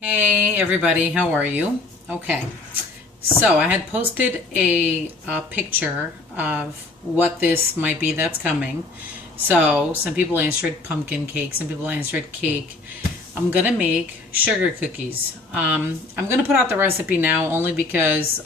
Hey everybody, how are you? Okay, so I had posted a picture of what this might be that's coming. So some people answered pumpkin cake, some people answered cake. I'm gonna make sugar cookies. I'm gonna put out the recipe now only because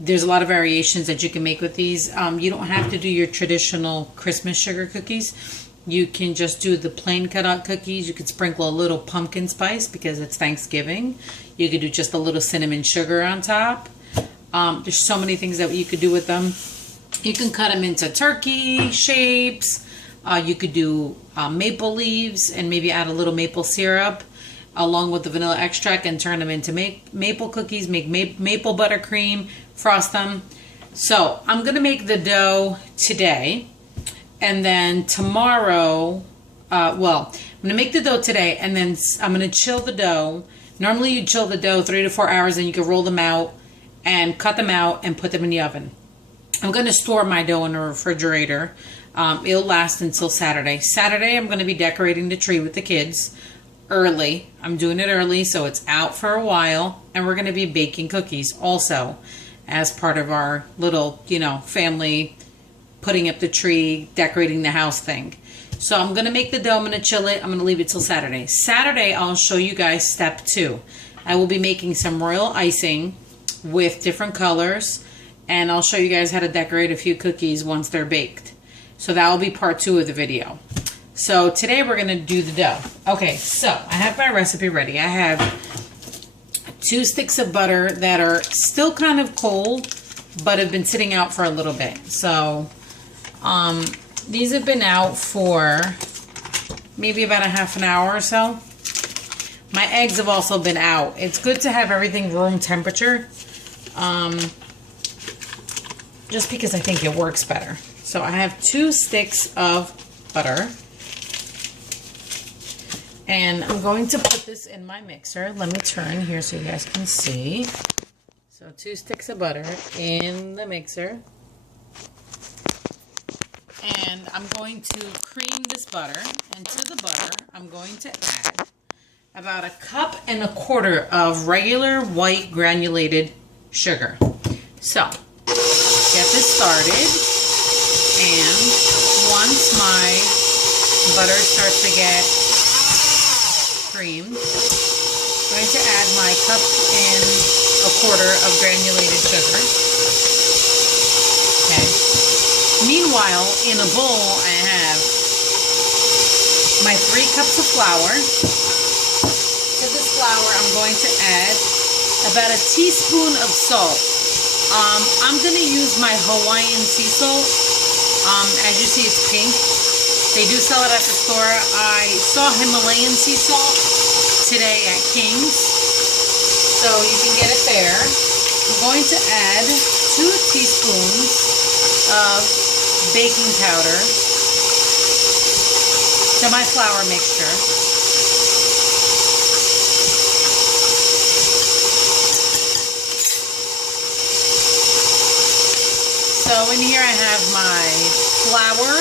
there's a lot of variations that you can make with these. You don't have to do your traditional Christmas sugar cookies. You can just do the plain cutout cookies. You could sprinkle a little pumpkin spice because it's Thanksgiving. You could do just a little cinnamon sugar on top. There's so many things that you could do with them. You can cut them into turkey shapes. You could do maple leaves and maybe add a little maple syrup along with the vanilla extract and turn them into maple cookies, make maple buttercream, frost them. So I'm going to make the dough today. And then tomorrow, I'm going to make the dough today, and then I'm going to chill the dough. Normally you chill the dough 3 to 4 hours, and you can roll them out and cut them out and put them in the oven. I'm going to store my dough in the refrigerator. It'll last until Saturday. Saturday, I'm going to be decorating the tree with the kids early. I'm doing it early, so it's out for a while. And we're going to be baking cookies also as part of our little, family putting up the tree, decorating the house thing. So I'm going to make the dough. I'm going to chill it. I'm going to leave it till Saturday. Saturday, I'll show you guys step 2. I will be making some royal icing with different colors, and I'll show you guys how to decorate a few cookies once they're baked. So that will be part 2 of the video. So today we're going to do the dough. Okay, so I have my recipe ready. I have 2 sticks of butter that are still kind of cold, but have been sitting out for a little bit. So these have been out for maybe about a half an hour or so. My eggs have also been out. It's good to have everything room temperature, just because I think it works better. So I have 2 sticks of butter, and I'm going to put this in my mixer. Let me turn here so you guys can see. So 2 sticks of butter in the mixer. And I'm going to cream this butter, and to the butter, I'm going to add about 1.25 cups of regular white granulated sugar. So, get this started, and once my butter starts to get creamed, I'm going to add my 1.25 cups of granulated sugar. Okay. Meanwhile, in a bowl, I have my 3 cups of flour. To this flour, I'm going to add about 1 teaspoon of salt. I'm going to use my Hawaiian sea salt. As you see, it's pink. They do sell it at the store. I saw Himalayan sea salt today at King's, so you can get it there. I'm going to add 2 teaspoons of baking powder to my flour mixture. So in here I have my flour,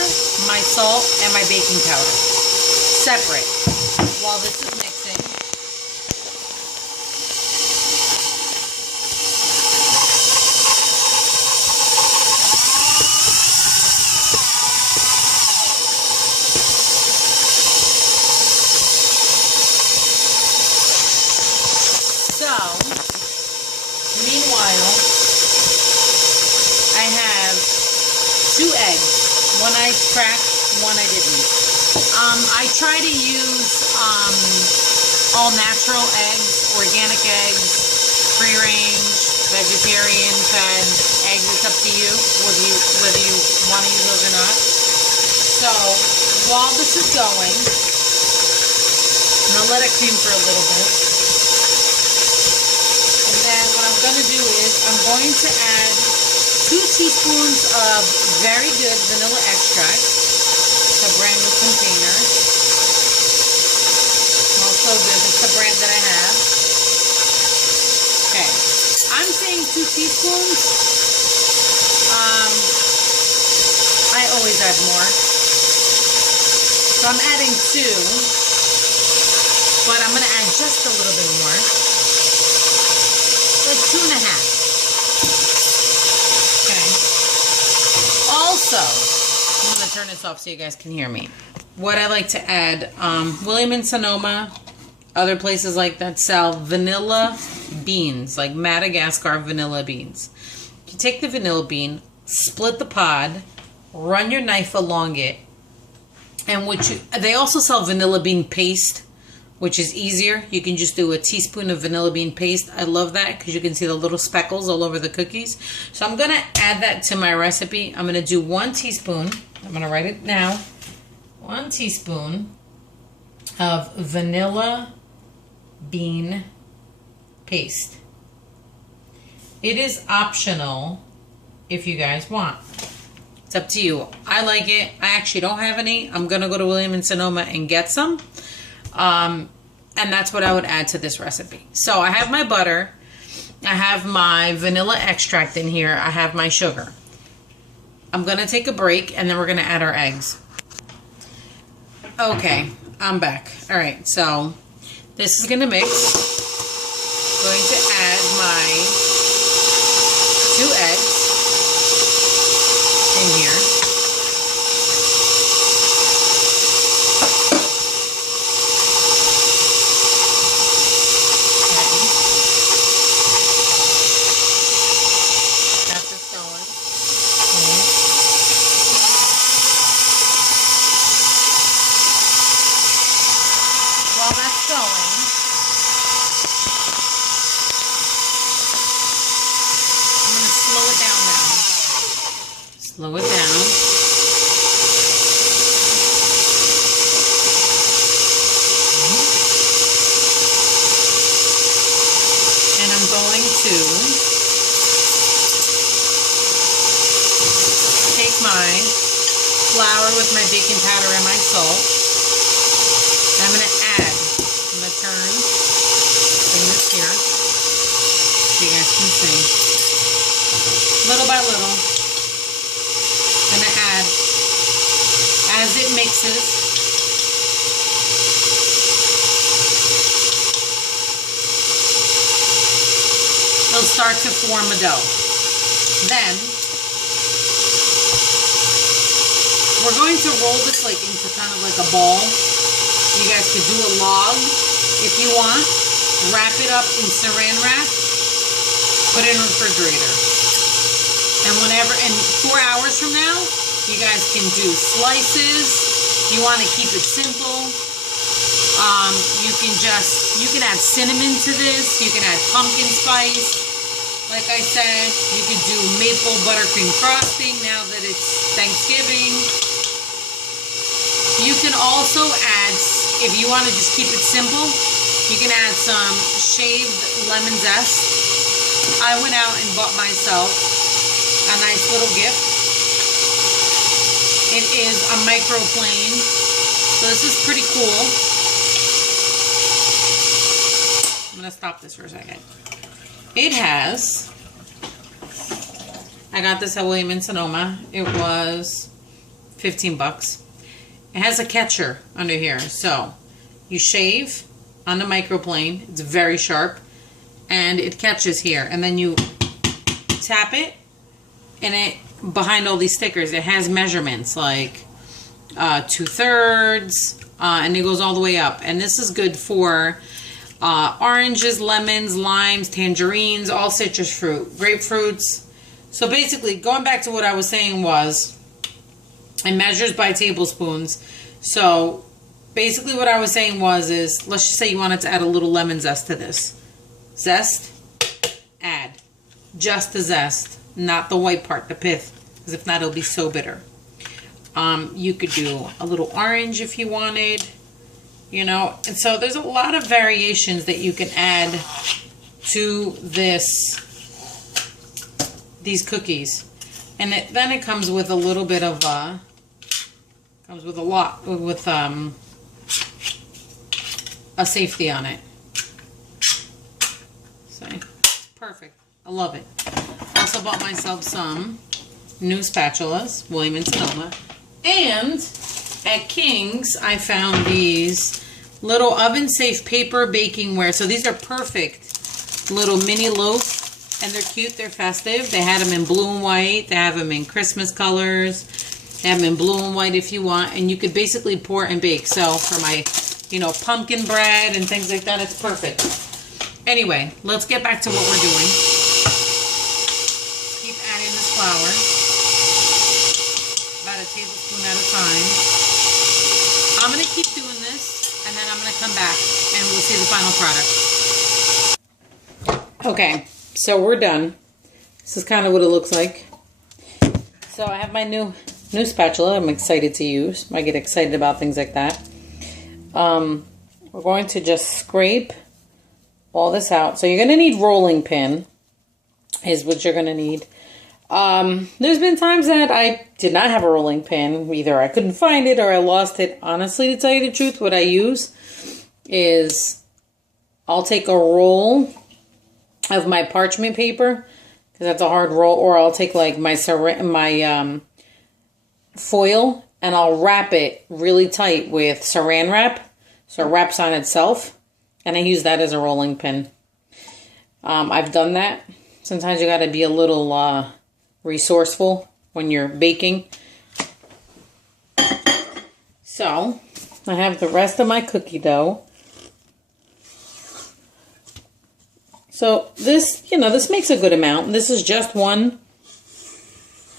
my salt, and my baking powder separate. While this is mixing, meanwhile, I have 2 eggs. One I cracked, one I didn't. I try to use all natural eggs, organic eggs, free range, vegetarian fed eggs. It's up to you whether you want to use those or not. So while this is going, I'm going to let it cream for a little bit. And what I'm going to do is I'm going to add 2 teaspoons of very good vanilla extract. It's a brand new container. Smells so good. It's the brand that I have. Okay. I'm saying 2 teaspoons. I always add more. So I'm adding 2. But I'm going to add just a little bit Also, I'm going to turn this off so you guys can hear me. What I like to add, William and Sonoma, other places like that sell vanilla beans, like Madagascar vanilla beans. You take the vanilla bean, split the pod, run your knife along it, and they also sell vanilla bean paste, which is easier. You can just do a teaspoon of vanilla bean paste. I love that because you can see the little speckles all over the cookies. So I'm going to add that to my recipe. I'm going to do 1 teaspoon. I'm going to write it now. 1 teaspoon of vanilla bean paste. It is optional if you guys want. It's up to you. I like it. I actually don't have any. I'm going to go to William and Sonoma and get some. And that's what I would add to this recipe. So I have my butter. I have my vanilla extract in here. I have my sugar. I'm going to take a break and then we're going to add our eggs. Okay, I'm back. All right, so this is going to mix. I'm going to add my 2 eggs in here. While that's going, I'm going to slow it down now. Slow it down. And I'm going to take my flour with my baking powder and my salt. I'm going to add, I'm going to turn this here so you guys can see. Little by little, I'm going to add as it mixes. It'll start to form a dough. Then, we're going to roll this like into kind of like a ball. You guys could do a log if you want. Wrap it up in saran wrap. Put it in the refrigerator. And in 4 hours from now, you guys can do slices. If you want to keep it simple, you can add cinnamon to this. You can add pumpkin spice. Like I said, you could do maple buttercream frosting now that it's Thanksgiving. You can also add, if you want to just keep it simple, you can add some shaved lemon zest. I went out and bought myself a nice little gift. It is a microplane, so this is pretty cool. I'm going to stop this for a second. It has, I got this at William and Sonoma. It was 15 bucks. It has a catcher under here. So you shave on the microplane. It's very sharp. And it catches here. And then you tap it. And it, behind all these stickers, it has measurements like 2/3. And it goes all the way up. And this is good for oranges, lemons, limes, tangerines, all citrus fruit, grapefruits. So basically, going back to what I was saying was, it measures by tablespoons. So basically what I was saying is, let's just say you wanted to add a little lemon zest to this. Zest, add. Just the zest, not the white part, the pith. Because if not, it'll be so bitter. You could do a little orange if you wanted. You know, and so there's a lot of variations that you can add to these cookies. And then it comes with a little bit of a safety on it. So, perfect. I love it. Also bought myself some new spatulas, William and Sonoma. And at King's, I found these little oven-safe paper bakingware. So these are perfect little mini loaf. And they're cute. They're festive. They had them in blue and white. They have them in Christmas colors. They have them in blue and white if you want, and you could basically pour and bake. So for my, you know, pumpkin bread and things like that, it's perfect. Anyway, let's get back to what we're doing. Keep adding this flour, about a tablespoon at a time. I'm going to keep doing this, and then I'm going to come back and we'll see the final product. Okay, so we're done. This is kind of what it looks like. So I have my new spatula I'm excited to use. I get excited about things like that. We're going to just scrape all this out. So you're going to need rolling pin is what you're going to need. There's been times that I did not have a rolling pin. Either I couldn't find it or I lost it. Honestly, to tell you the truth, what I use is I'll take a roll of my parchment paper, because that's a hard roll, or I'll take like my foil and I'll wrap it really tight with saran wrap, so it wraps on itself, and I use that as a rolling pin. I've done that. Sometimes you got to be a little resourceful when you're baking. So I have the rest of my cookie dough. So this, you know, this makes a good amount. This is just one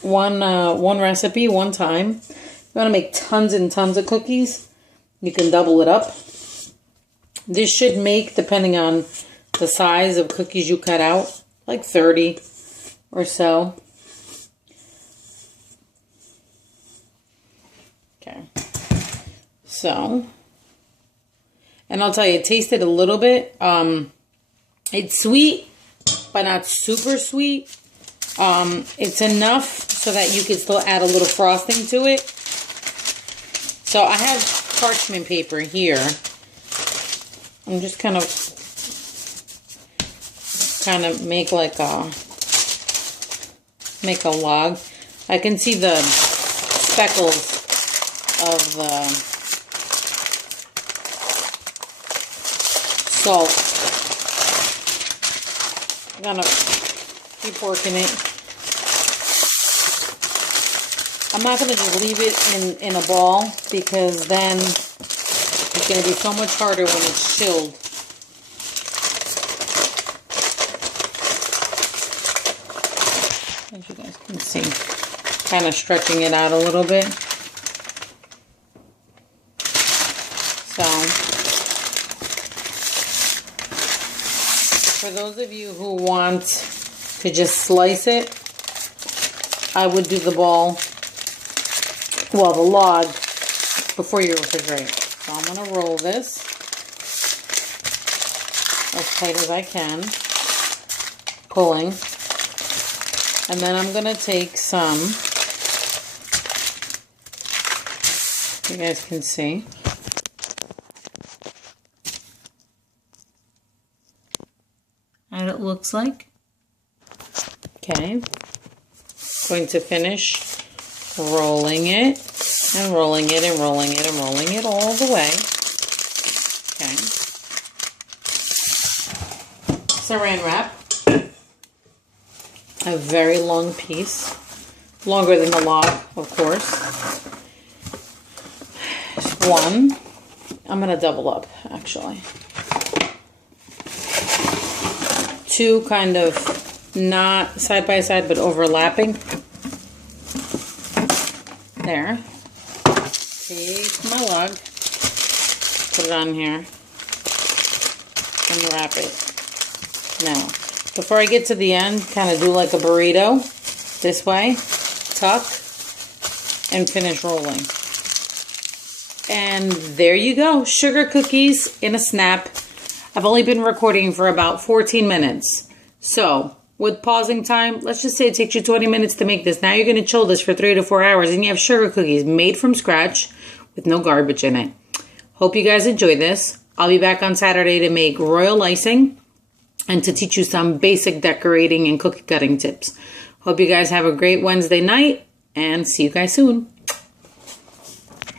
recipe, one time. You want to make tons and tons of cookies, you can double it up. This should make, depending on the size of cookies you cut out, like 30 or so. Okay. So, and I'll tell you, it tasted a little bit. It's sweet, but not super sweet. It's enough so that you can still add a little frosting to it. So I have parchment paper here. I'm just kind of make like make a log. I can see the speckles of the salt. I'm gonna keep working it. I'm not gonna just leave it in a ball, because then it's gonna be so much harder when it's chilled. As you guys can see, kind of stretching it out a little bit. So, for those of you who want to just slice it, I would do the ball, well, the log, before you refrigerate. So I'm going to roll this as tight as I can, pulling. And then I'm going to take some, you guys can see. And it looks like. Okay. Going to finish rolling it and rolling it and rolling it and rolling it all the way. Okay. Saran wrap. A very long piece. Longer than the log, of course. Just one. I'm going to double up, actually. Two kind of not side by side, but overlapping. There. Take my log, put it on here, and wrap it. Now, before I get to the end, kind of do like a burrito this way, tuck, and finish rolling. And there you go, sugar cookies in a snap. I've only been recording for about 14 minutes. So, with pausing time, let's just say it takes you 20 minutes to make this. Now you're going to chill this for 3 to 4 hours, and you have sugar cookies made from scratch with no garbage in it. Hope you guys enjoy this. I'll be back on Saturday to make royal icing and to teach you some basic decorating and cookie cutting tips. Hope you guys have a great Wednesday night, and see you guys soon.